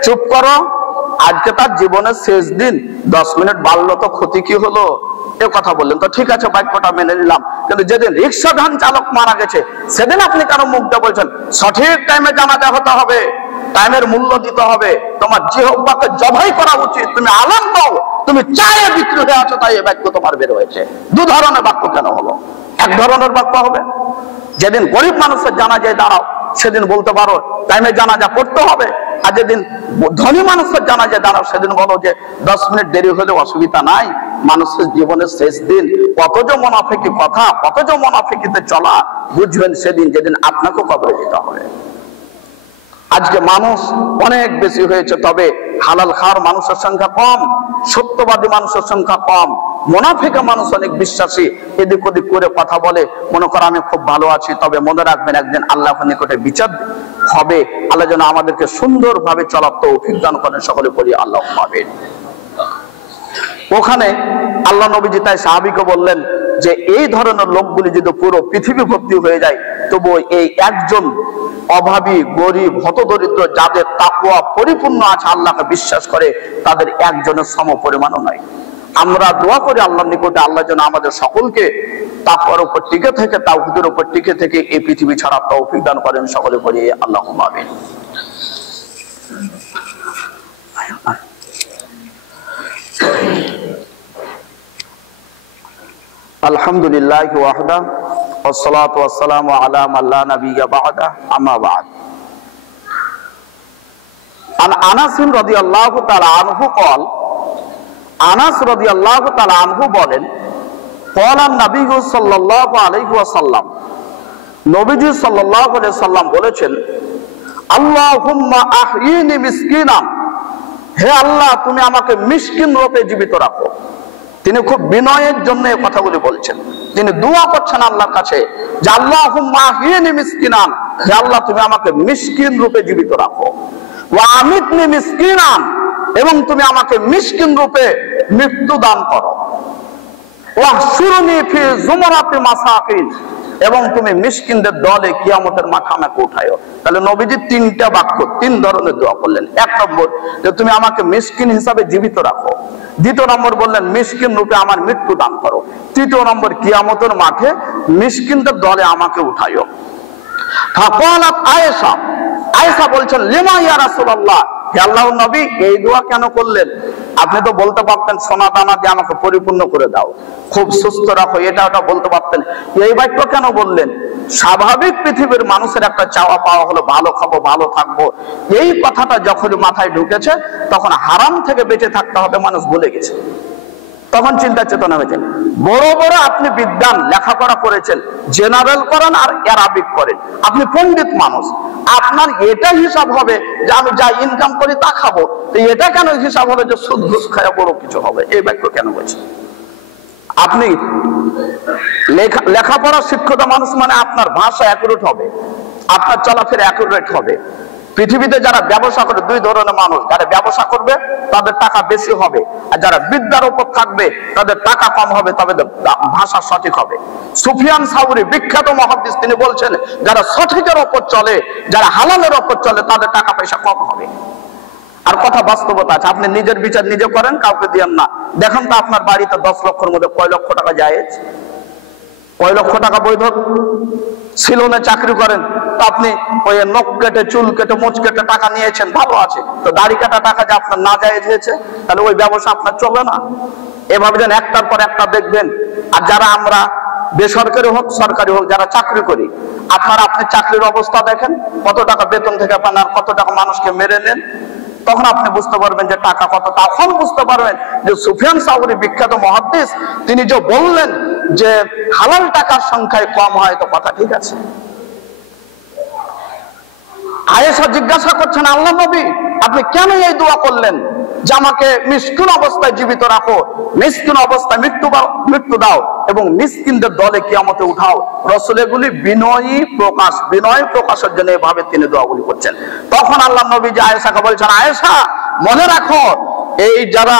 চুপ করো, আজকে তার জীবনের শেষ দিন, 10 মিনিট বাড়লো তো ক্ষতি কি হলো, এ কথা বললেন। তো ঠিক আছে, বাক্যটা মেনে নিলাম, কিন্তু যেদিন রিক্সা ভ্যান চালক মারা গেছে সেদিন আপনি কেন মুখটা বলছেন সঠিক টাইমে জানাজা হতে হবে, টাইমের মূল্য দিতে হবে, তোমার জিহ্বাকে জবাই করা উচিত, তুমি আলেম দাও, তুমি চায়ে বিক্রি হয়ে আছো তাই এই বাক্য তোমার বের হয়েছে। 2 ধরনের বাক্য কেন হলো? এক ধরনের বাক্য হবে যেদিন গরিব মানুষের জানাজায় দাঁড়াও সেদিন বলতে পারো টাইমে জানাজা পড়তে হবে, আর যেদিন ধনী মানুষের জানাজায় দাঁড়াও সেদিন বলো যে 10 মিনিট দেরি হলে অসুবিধা নাই, মানুষের জীবনের শেষ দিন, কত যে মুনাফিকি কথা, কত যে মুনাফিকিতে চলা, বুঝবেন সেদিন যেদিন আপনাকে কবরে যেতে হবে। আজকে মানুষ অনেক বেশি হয়েছে, তবে হালাল খাওয়ার মানুষের সংখ্যা কম, সত্যবাদী মানুষের সংখ্যা কম, মুনাফিক মানুষ অনেক বিশ্বাসী, এদিক ওদিক করে কথা বলে, মনে করো আমি খুব ভালো আছি, তবে মনে রাখবেন একদিন আল্লাহর নিকটে বিচার হবে। আল্লাহ যেন আমাদেরকে সুন্দরভাবে চলার তৌফিক দান করেন, সকলে বলি আল্লাহুম্মা আমিন। ওখানে আল্লাহ নবীজি তাই সাহাবীকে বললেন যে এই ধরনের লোকগুলি যদি পুরো পৃথিবী ভর্তি হয়ে যায় তবু এই একজন অভাবী, গরিব, হতদরিদ্র যাদের তাকওয়া পরিপূর্ণ আছে, আল্লাহকে বিশ্বাস করে, তাদের একজনের সম পরিমাণও নয়। আমরা দোয়া করি আল্লাহর নিকটে আল্লাহ যেন আমাদের সকলকে তাকওয়ার উপর টিকে থেকে, তাওহীদের উপর টিকে থেকে এই পৃথিবী ছাড়া তৌফিক দান করেন, সকলে বলি আল্লাহুম্মা আমিন। আলহামদুলিল্লাহি ওয়াহদা ওয়াসসালাতু ওয়াসসালামু আলা মান লা নাবিয়্যা বা'দা, আম্মা বা'দ। আনাস রাদিয়াল্লাহু তাআলা আনহু قال, আনাস রাদিয়াল্লাহু তাআলা আনহু বলেন, ক্বালা নবী সাল্লাল্লাহু আলাইহি ওয়াসাল্লাম, নবীজি সাল্লাল্লাহু আলাইহি ওয়াসাল্লাম বলেছেন, আল্লাহুম্মা আহয়িনি মিসকিনা, হে আল্লাহ তুমি আমাকে মিসকিন রূপে জীবিত রাখো। তিনি খুব বিনয়ের জন্য এই কথাগুলি বলছেন, তিনি দোয়া করছেন আল্লাহর কাছে যে আল্লাহুম্মা আহয়িনি মিসকিনান, হে আল্লাহ তুমি আমাকে মিসকিন রূপে জীবিত রাখো, ওয়া আমিতনি মিসকিনান, এবং তুমি আমাকে মিসকিন রূপে মৃত্যু দান করো, ওয়াহশুরনি ফি জুমরাতি মাসাকিন, এবং তুমি মিসকিনদের দলে কিয়ামতের মাঠে আমাকে উঠায়ো। তাহলে নবীজি তিনটা বাক্য, তিন ধরনের দোয়া করলেন। এক নম্বর, যে তুমি আমাকে মিসকিন হিসাবে জীবিত রাখো। দ্বিতীয় নম্বর বললেন মিসকিন রূপে আমার মৃত্যু দান করো। তৃতীয় নম্বর, কিয়ামতের মাঠে মিসকিনদের দলে আমাকে উঠায়ো। ফাকালাত আয়েশা, আয়েশা বলছেন লিমা ইয়া রাসূলুল্লাহ, হে আল্লাহর নবী এই দোয়া কেন করলেন? আপনি তো বলতে পারতেন সোনা দানা দিয়ে আমাকে পরিপূর্ণ করে দাও, খুব সুস্থ রাখো, এটা ওটা বলতে পারতেন। এই বাক্য কেন বললেন? স্বাভাবিক পৃথিবীর মানুষের একটা চাওয়া পাওয়া হলো ভালো খাবো, ভালো থাকবো। এই কথাটা যখন মাথায় ঢুকেছে তখন হারাম থেকে বেঁচে থাকতে হবে মানুষ ভুলে গেছে। তখন চিন্তা চেতনা হয়েছে। বড় বড় আপনি বিদ্যান লেখাপড়া করেছেন, জেনারেল করেন আর অ্যারাবিক করেন, আপনি পণ্ডিত মানুষ, আপনার এটা হিসাব হবে যে আমি যা ইনকাম করি তা খাবো। এটা কেন হিসাব হবে যে সুদ ঘুষ খাওয়া বড় কিছু হবে? এই বাক্য কেন বলছে? আপনি লেখাপড়া শিক্ষিত মানুষ মানে আপনার ভাষা অ্যাকুরেট হবে, আপনার চলাফেরা অ্যাকুরেট হবে। পৃথিবীতে যারা ব্যবসা করে দুই ধরনের মানুষ, যারা ব্যবসা করবে তাদের টাকা বেশি হবে, আর যারা বিদ্যার উপর থাকবে তাদের টাকা কম হবে, তবে ভাষা সঠিক হবে। সুফিয়ান সাউরি বিখ্যাত মুহাদ্দিস, তিনি বলছেন যারা সঠিকের উপর চলে, যারা হালালের উপর চলে তাদের টাকা পয়সা কম হবে। আর কথা বাস্তবতা আছে, আপনি নিজের বিচার নিজে করেন, কাউকে দিয়েন না। দেখেন তো আপনার বাড়িতে 10 লক্ষের মধ্যে কয় লক্ষ টাকা জায়েজ, কয় লক্ষ টাকা বৈধ? সিলনে চাকরি করেন তো আপনি ওই নখ কেটে চুল কেটে মোচ কেটে টাকা নিয়েছেন, ভালো আছে, তো দাড়ি কাটা টাকা যে আপনার না জায়েজ হয়েছে, তাহলে ওই ব্যবসা আপনার চলে না। এভাবে যেন একটার পর একটা দেখবেন। আর যারা আমরা বেসরকারি হোক সরকারি হোক যারা চাকরি করি, আপনি চাকরির অবস্থা দেখেন, কত টাকা বেতন থেকে পান আর কত টাকা মানুষকে মেরে নেন, তখন আপনি বুঝতে পারবেন যে টাকা কত। তখন বুঝতে পারবেন যে সুফিয়ান সাউরি বিখ্যাত মুহাদ্দিস, তিনি যে বললেন যে হালাল টাকার সংখ্যায় কম হয়, তো কথা ঠিক আছে। আয়েশা জিজ্ঞাসা করছেন আল্লাহ নবী আপনি কেন এই দোয়া করলেন যে আমাকে মিসকিন অবস্থায় জীবিত রাখো, মিসকিন অবস্থায় মৃত্যু দাও এবং মিসকিনদের দলে কিয়ামতে উঠাও। রাসূল এগুলি বিনয় প্রকাশের জন্য এভাবে তিনি দোয়াগুলি করছেন। তখন আল্লাহ নবী যে আয়েশাকে বলছেন, আয়েশা মনে রাখো এই যারা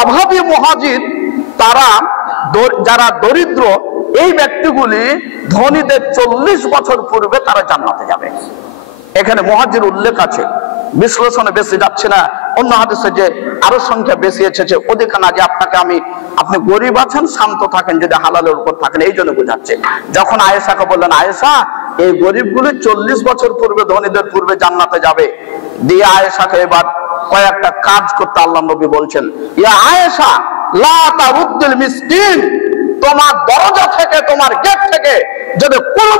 অভাবী মুহাজির, তারা যারা দরিদ্র, এই ব্যক্তিগুলি ধনীদের 40 বছর পূর্বে তারা জান্নাতে যাবে। এখানে মুহাজির উল্লেখ আছে, বিশ্লেষণে বেশি যাচ্ছে না। অন্য হাদিসে যে আরো সংখ্যা বেশি এসেছে ওদিকে না, যে আপনি গরিব আছেন শান্ত থাকেন যদি হালালের উপর থাকেন, এই জন্য বোঝাচ্ছে। যখন আয়েশাকে বললেন আয়েশা এই গরিবগুলি 40 বছর পূর্বে ধনীদের পূর্বে জান্নাতে যাবে, দিয়ে আয়েশাকে এবার কয়েকটা কাজ করতে আল্লাহ নবী বলছেন, ইয়া আয়েশা লা তারুদ্দিল মিসকিন, তোমার দরজা থেকে তোমার গেট থেকে যদি কোনো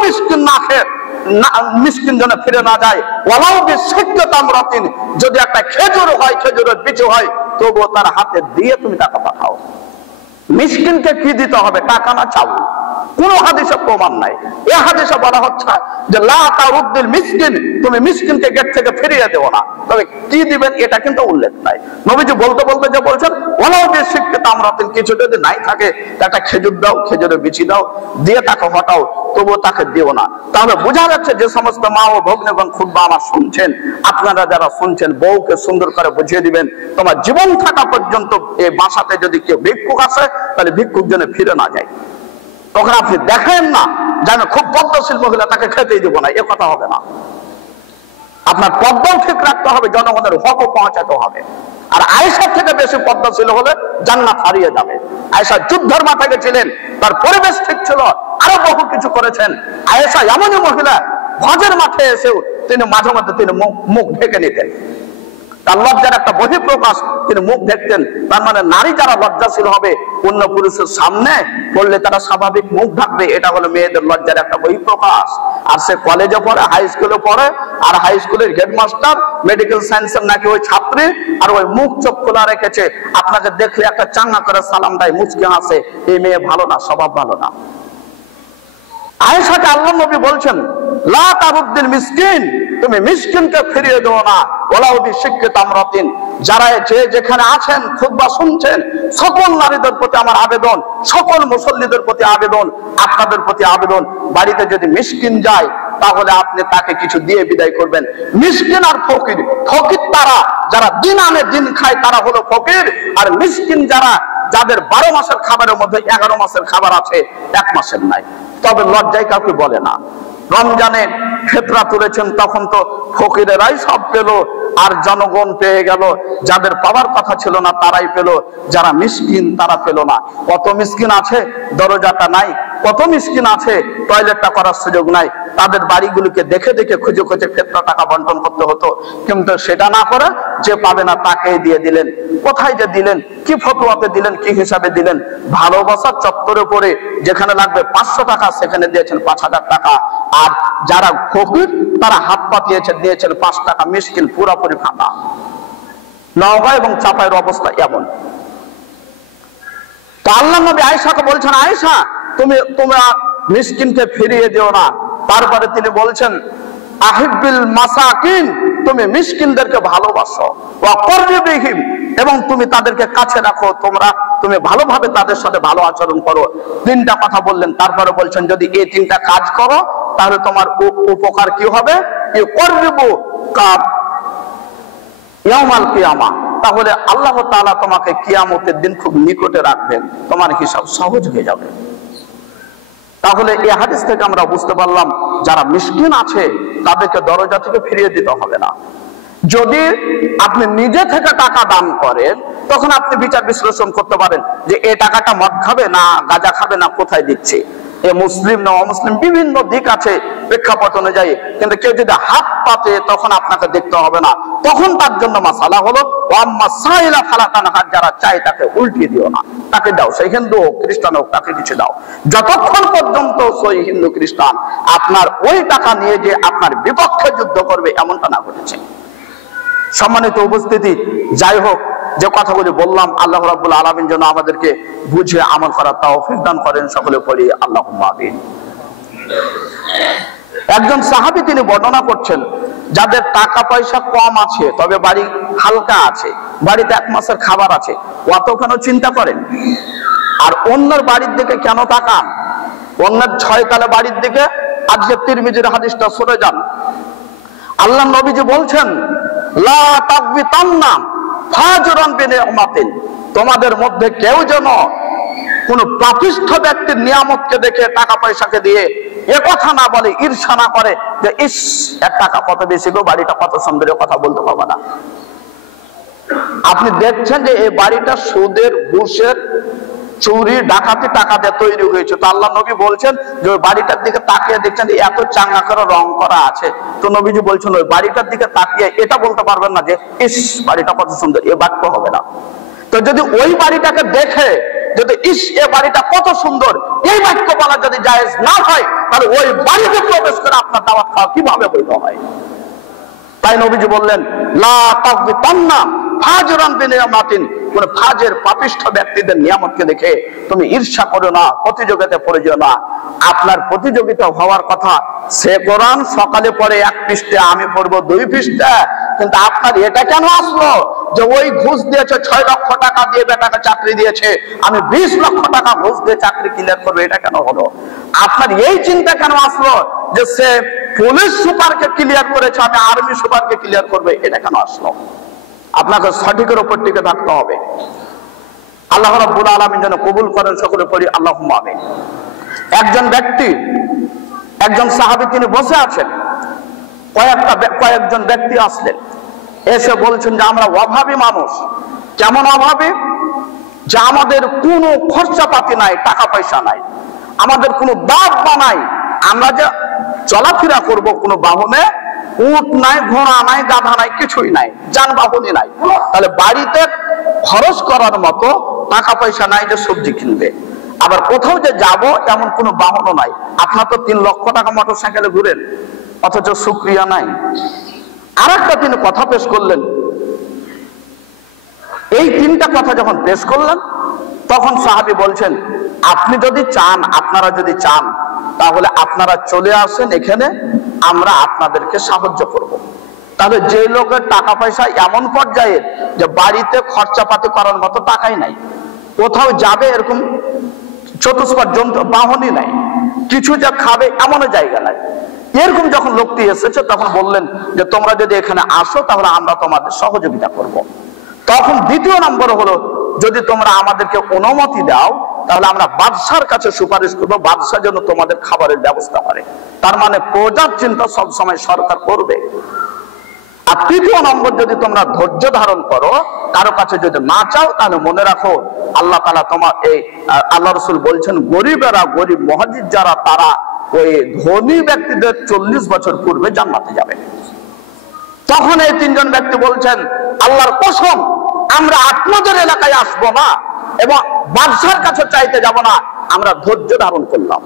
মিসকিন যেন ফিরে না যায়, ওয়ালাউ বিশিক্কি তামরাতিন, যদি একটা খেজুর হয়, খেজুরের বিচি হয়, তবুও তার হাতে দিয়ে তুমি টাকা পাঠাও। মিসকিনকে কি দিতে হবে? টাকা না চাউল। কোন হাদিসে প্রমাণ নাই। এই হাদিসে বলা হচ্ছে যে লা তারুদ্দিল মিসকিন, তুমি মিসকিনকে গেট থেকে ফিরিয়ে দেও না, তবে কি দিবেন এটা কিন্তু উল্লেখ নাই। নবীজি বলতে বলতে যে বলছেন ওয়ালাউ বিশিক্কি তামরাতিন, কিছু যদি নাই থাকে একটা খেজুর দাও, খেজুরের বিচি দাও, দিয়ে টাকা হটাও, তবুও তাকে দিও না। তাহলে বোঝা যাচ্ছে যে সমস্ত মা ও ভগ্নীগণ খুতবা আমার শুনছেন, আপনারা যারা শুনছেন বউকে সুন্দর করে বুঝিয়ে দিবেন তোমার জীবন থাকা পর্যন্ত এই বাসাতে যদি কেউ ভিক্ষুক আসে তাহলে ভিক্ষুক যেন ফিরে না যায়। তখন আপনি দেখেন না যেন খুব পদ্মশীল মহিলা, তাকে খেতেই দেবো না, এ কথা হবে না। আপনার পদ্মাও ঠিক রাখতে হবে, জনগণের হকও পৌঁছাতে হবে। আর আয়েশার থেকে বেশি পদ্মশীল হলে জান্নাত হারিয়ে যাবে। আয়েশা যুদ্ধের মাঠে গেছিলেন, তার পরিবেশ ঠিক ছিল, আরো বহু কিছু করেছেন। আয়েশা এমনই মহিলা, হজের মাঠে এসেও তিনি মাঝে মাঝে তিনি মুখ ঢেকে নিতেন, তার লজ্জার একটা বহিঃপ্রকাশ, তিনি মুখ দেখতেন। তার মানে নারী যারা লজ্জাশীল হবে অন্য পুরুষের সামনে পড়লে তারা স্বাভাবিক মুখ ঢাকবে, এটা হলো মেয়েদের লজ্জার একটা বহিঃপ্রকাশ। আর সে কলেজে পড়ে, হাই স্কুলে পড়ে, আর হাই স্কুলের হেডমাস্টার, মেডিকেল সায়েন্সের নাকি ওই ছাত্রী, আর ওই মুখ চোখ খোলা রেখেছে, আপনাকে দেখলে একটা চাঙ্গা করে সালাম দেয়, মুচকে হাসে, এই মেয়ে ভালো না, স্বভাব ভালো না। আয়েশাকে আল্লাহ নবী বলছেন লা তারুদ্দিল মিসকিন, তুমি মিসকিনকে ফিরিয়ে দেও না, ওয়ালাউ বিশিক্কি তামরাতিন। যারা যেখানে আছেন খুতবা শুনছেন, সকল নারীদের প্রতি আমার আবেদন, সকল মুসল্লিদের প্রতি আবেদন, আপনাদের প্রতি আবেদন, বাড়িতে যদি মিসকিন যায় তাহলে আপনি তাকে কিছু দিয়ে বিদায় করবেন। মিসকিন আর ফকির, ফকির তারা যারা দিন আনে দিন খায় তারা হলো ফকির, আর মিসকিন যারা যাদের 12 মাসের খাবারের মধ্যে 11 মাসের খাবার আছে, 1 মাসের নাই। তবে লজ্জায় কাউকে বলে না। রমজানে ফিতরা তুলেছেন, তখন তো ফকিরেরাই সব পেল, আর জনগণ পেয়ে গেল। যাদের পাওয়ার কথা ছিল না তারাই পেল, যারা মিসকিন তারা পেল না। কত মিসকিন আছে দরজাটা নাই, কত মিসকিন আছে টয়লেটটা করার সুযোগ নাই, তাদের বাড়িগুলোকে দেখে দেখে খুঁজে খুঁজে ফিতরা টাকা বন্টন করতে হতো। কিন্তু সেটা না করে যে পাবে না তাকেই দিয়ে দিলেন। কোথায় যে দিলেন, কি ফতোয়াতে দিলেন, কি হিসাবে দিলেন? ভালোবাসার চত্বরে পড়ে যেখানে লাগবে 500 টাকা সেখানে দিয়েছেন 5000 টাকা। আর যারা ফকির তারা হাত পাতিয়েছেন, দিয়েছেন 5 টাকা। মিসকিন পুরোপুরি ফাঁকা। নওগাঁ এবং চাপাইয়ের অবস্থা এমন। তো আল্লাহ নবী আয়েশাকে বলছেন, আয়েশা তোমরা মিসকিনকে ফিরিয়ে দিও না। তারপরে তিনি বলছেন, আহিব্বিল মাসাকিন, তুমি মিসকিনদেরকে ভালোবাসো, ওয়া কররিবিহিম, এবং তুমি তাদেরকে কাছে রাখো, তুমি ভালোভাবে তাদের সাথে ভালো আচরণ করো। 3টা কথা বললেন। তারপরে বলছেন, যদি এই 3টা কাজ করো তাহলে তোমার উপকার কি হবে? ইউকরিবু কা ইয়াউমাল কিয়ামা, তাহলে আল্লাহ তাআলা তোমাকে কিয়ামতের দিন খুব নিকটে রাখবেন, তোমার হিসাব সহজ হয়ে যাবে। তাহলে এই হাদিস থেকে আমরা বুঝতে পারলাম, যারা মিসকিন আছে তাদেরকে দরজা থেকে ফিরিয়ে দিতে হবে না। যদি আপনি নিজে থেকে টাকা দান করেন, তখন আপনি বিচার বিশ্লেষণ করতে পারেন যে এই টাকাটা মদ খাবে না গাঁজা খাবে না কোথায় দিচ্ছে, এ মুসলিম না অমুসলিম, বিভিন্ন দিক আছে প্রেক্ষাপট অনুযায়ী। কিন্তু কেউ যদি হাত পাতে তখন আপনাকে দেখতে হবে না, তখন তার জন্য মাসালা হলো ওয়াম্মা সাইলা ফালা তানহার, যারা চাই তাকে উল্টিয়ে দিও না, তাকে দাও, সেই হিন্দু হোক খ্রিস্টান হোক তাকে কিছু দাও। যতক্ষণ পর্যন্ত সেই হিন্দু খ্রিস্টান আপনার ওই টাকা নিয়ে যে আপনার বিপক্ষে যুদ্ধ করবে এমনটা না ঘটেছে। সম্মানিত উপস্থিতি, যাই হোক, যে কথাগুলি বললাম, আল্লাহ রাব্বুল আলামিন যেন আমাদেরকে বুঝে আমল করার তৌফিক দান করেন। সকলে পড়ি আল্লাহুম্মা আমিন। একজন সাহাবী তিনি বর্ণনা করছেন, যাদের টাকা পয়সা কম আছে তবে বাড়ি হালকা আছে, বাড়িতে 1 মাসের খাবার আছে, অত কেন চিন্তা করেন? আর অন্যের বাড়ির দিকে কেন তাকান? অন্যের 6 তলা বাড়ির দিকে। আজকে তিরমিজির হাদিসটা শুনে যান। আল্লাহ নবীজি বলছেন, লা তাগবিতান্না ফাজরান বিনিয়ামাতিন, তোমাদের মধ্যে কেউ যেন কোন পাপিষ্ঠ ব্যক্তির নিয়ামতকে দেখে টাকা পয়সাকে দিয়ে এ কথা না বলে, ঈর্ষা না করে যে ইস এর টাকা কত বেশি গো, বাড়িটা কত সুন্দর, কথা বলতে পারবে না। আপনি দেখছেন যে এই বাড়িটা সুদের, ঘুষের, চুরি, ডাকাতি টাকা দিয়ে তৈরি হয়েছে। তো আল্লাহ নবী বলছেন যে ওই বাড়িটার দিকে তাকিয়ে দেখছেন এত চাঙ্গা করে রং করা আছে, তো নবীজি বলছেন ওই বাড়িটার দিকে তাকিয়ে এটা বলতে পারবেন না যে ইস বাড়িটা কত সুন্দর, এ বাক্য হবে না। তো যদি ওই বাড়িটাকে দেখে যদি ইস এ বাড়িটা কত সুন্দর, এই বাক্য বলা যদি জায়েজ না হয়, তাহলে ওই বাড়িতে প্রবেশ করে আপনার দাওয়াত খাওয়া কিভাবে বৈধ হয়? তাই নবীজি বললেন, লা তাগবিতান্না ফাজরান বিনিয়ামাতিন, কোন ফাজের পাপিষ্ঠ ব্যক্তিদের নিয়ামতকে দেখে তুমি ঈর্ষা করো না, প্রতিযোগিতা পড়ে যেও না। আপনার প্রতিযোগিতা হওয়ার কথা, সে কোরআন সকালে পড়ে 1 পৃষ্ঠা, আমি পড়বো 2 পৃষ্ঠা, কিন্তু আপনার এটা কেন আসলো যে ওই ঘুষ দিয়েছে 6 লক্ষ টাকা দিয়ে বেটাকে চাকরি দিয়েছে, আমি 20 লক্ষ টাকা ঘুষ দিয়ে চাকরি ক্লিয়ার করবো, এটা কেন হলো? আপনার এই চিন্তা কেন আসলো যে সে পুলিশ সুপারকে ক্লিয়ার করেছে, আমি আর্মি সুপারকে ক্লিয়ার করবে, এটা কেন আসলো? আপনাকে সঠিকের উপর টিকে থাকতে হবে। আল্লাহ রাব্বুল আলামিন যেন কবুল করেন। সকলে পড়ি আল্লাহুম্মা আমিন। একজন সাহাবী তিনি বসে আছেন, কয়েকজন ব্যক্তি আসলেন, এসে বলছেন যে আমরা অভাবী মানুষ। কেমন অভাবী? যে আমাদের কোনো খরচাপাতি নাই, টাকা পয়সা নাই, আমাদের কোনো দাব্বা নাই, আমরা যে চলাফেরা করব কোনো বাহনে, উট নাই, ঘোড়া নাই, গাধা নাই, কিছুই নাই, যানবাহনই নাই। তাহলে বাড়িতে খরচ করার মতো টাকা পয়সা নাই যে সবজি কিনবে, আবার কোথাও যে যাব এমন কোনো বাহনও নাই। আপনার তো 3 লক্ষ টাকা মোটর সাইকেলে ঘুরেন, অথচ শুকরিয়া নাই। আর একটা তিনি কথা পেশ করলেন। এই 3টা কথা যখন পেশ করলেন, তখন সাহাবী বলছেন, আপনি যদি চান, আপনারা যদি চান, তাহলে আপনারা চলে আসেন এখানে, আমরা আপনাদেরকে সাহায্য করব। তাহলে যে লোকের টাকা পয়সা এমন পর্যায়ে যে বাড়িতে খরচাপাতি করার মতো টাকাই নাই, কোথাও যাবে এরকম চতুষ্পদ যন্ত্র বাহনই নাই, কিছু যা খাবে এমনও জায়গা নাই, এরকম যখন লোকটি এসেছে তখন বললেন যে তোমরা যদি এখানে আসো তাহলে আমরা তোমাদের সহযোগিতা করব। তখন দ্বিতীয় নম্বর হলো যদি তোমরা আমাদেরকে অনুমতি দাও তাহলে আমরা বাদশার কাছে সুপারিশ করবো, বাদশা যেন তোমাদের খাবারের ব্যবস্থা করে। তার মানে প্রজার চিন্তা সবসময় সরকার করবে। আর তৃতীয় নম্বর, যদি তোমরা ধৈর্য ধারণ করো, কারো কাছে যদি না চাও, তাহলে মনে রাখো আল্লাহ তাআলা তোমার এই আল্লাহ রাসূল বলছেন, গরিবেরা, গরিব মুহাজির যারা, তারা ওই ধনী ব্যক্তিদের 40 বছর পূর্বে জান্নাতে যাবে। তখন এই তিনজন ব্যক্তি বলছেন, আল্লাহর কসম, আমরা আপনাদের এলাকায় আসবো না এবং বাদশার কাছে চাইতে যাব না, আমরা ধৈর্য ধারণ করলাম।